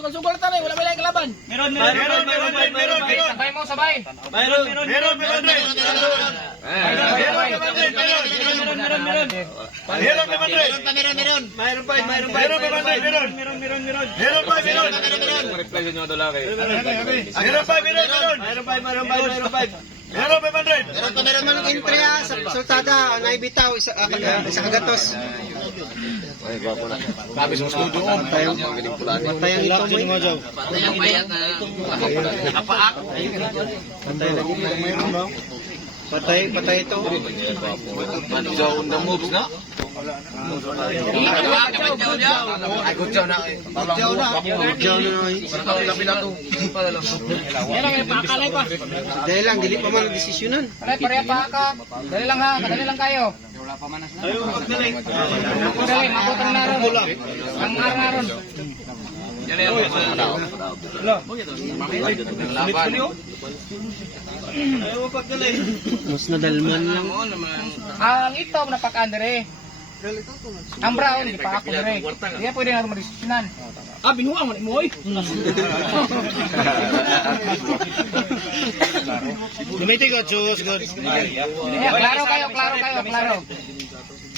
Sugal-sugal ta wala may kalaban. Meron. Sabay mo, sabay. Meron. Meron man ang entry sa sultada, naibitaw isa kagatos. Ay, gwapo na. Sabi sa studio, Matayang ito mo. Yung bayat na nakapaak. Patay ito. Madjaw na moves na. Ay, gudjaw na. Gudjaw na. Labi na to. Meron yung pakalay pa. Dahil lang, dili pa man ang desisyonan. Alay, pareha pa ka. Dali lang ha, kadali lang kayo. Dali, makutang na ron. Ang aron. Mas nadalman lang. Ang ito, napakaan dire. Ang brown, hindi pa ako dire. Hindi pwede na madesisyonan. Binuha mo mo. Dumiti ka, Diyos, God. Klaro kayo.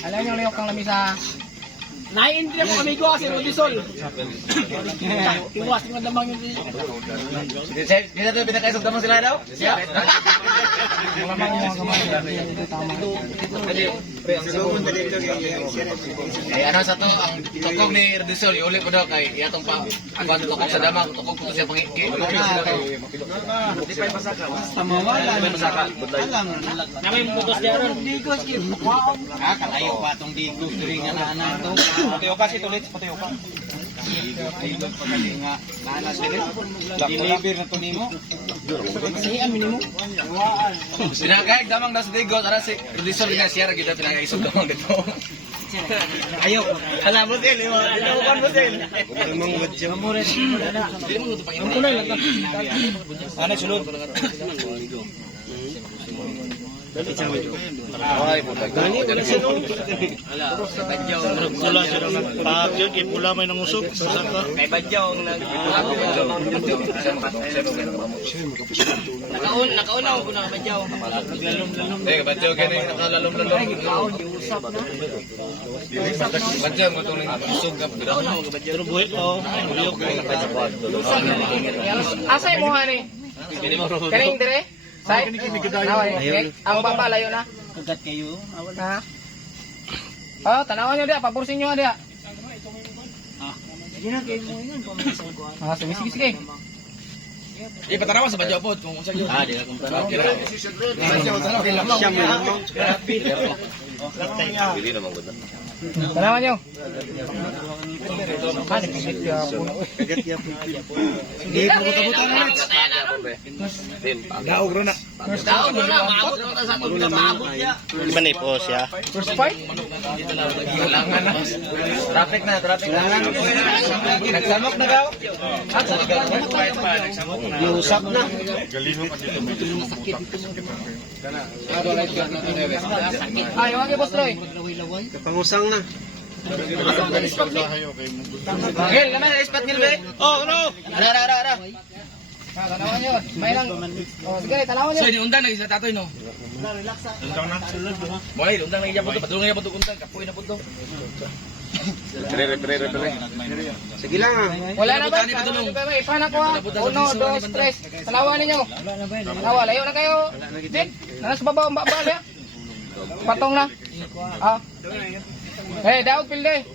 Alam niyo liyok kang lamisa. Naiintindihan mo kami ko kasi Rodisol. Iwas nga damang yung Kita to pinakaisog damang sila daw? Siya? Eh ano sa to ang tukog ni Rodisol iuli ko daw kay iyatong pa ako tukog sa damang tukog ko siya pangiki. Di pa masaka. Tamawala. Alam. Namay mutos diaron. Digos, kalayo pa itong digos. Diri nga na ito. Pateo ka si Tulit, pateo ka. Deliver na ito nimo. Siyan minimo. Pinakaig damang nasa digos ara si Rodisol nga siya ra gid pinakaisog damang dito. Ayaw. Alam mo din, inuupan mo din. Amang wadyo. Ang kulay lang. Ano sulod? Ay, puta. Gani, wala sinong. Pula siya ng nagpahagyan, kaya pula may nangusok. Saka. May badyaw ang Nakauna ako na madyaw. Eh, badyaw ka na yung nakalalom-lalom. Badyaw mo itong isog ka. Pero buhay pa. Asay mo hani? Kaning dire? Say? Ang baba layo na. Kagat kayo. Ha? Oh, tanawan nyo dia, pabursin nyo dia. Sige na, kayo mo yun. Sige. Ipatanawan sa badyaw po. Kung saan yun. Di na kung tanaw. Badyaw, tanaw. Siya mo lamang. Hindi naman ganda. Tanawan nyo. Kagat ya po. Hindi po matabutan na. Daog rin na. Daon na, maabot naman ta sa atong maabot niya. Di ba na po siya? First fight? Kailangan na. Traffic na. Nagsamok na daw. Iusap na. Ay, wag boss Roy. Pangusang na. Gil, naman sa ispat ngil be. Oh, ano? Ara. Tanawan nyo. May lang. Oh, sige, tanawan nyo. So, undang na isla tatoy no. Undang na. Moy, undang na iya po to. Padulong iya po to undang kapoy na po to. Pre. Sige lang ah. Wala na ba? Ipan ako ha. 1, 2, 3. Tanawan ninyo. Tanawa, layo na kayo. Dik, nasa baba ang babal ya. Patong na. Ah. Daog pilde.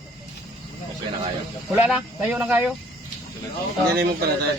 Okay na kayo. Wala na, layo na kayo. Yan ay mo pala tayo.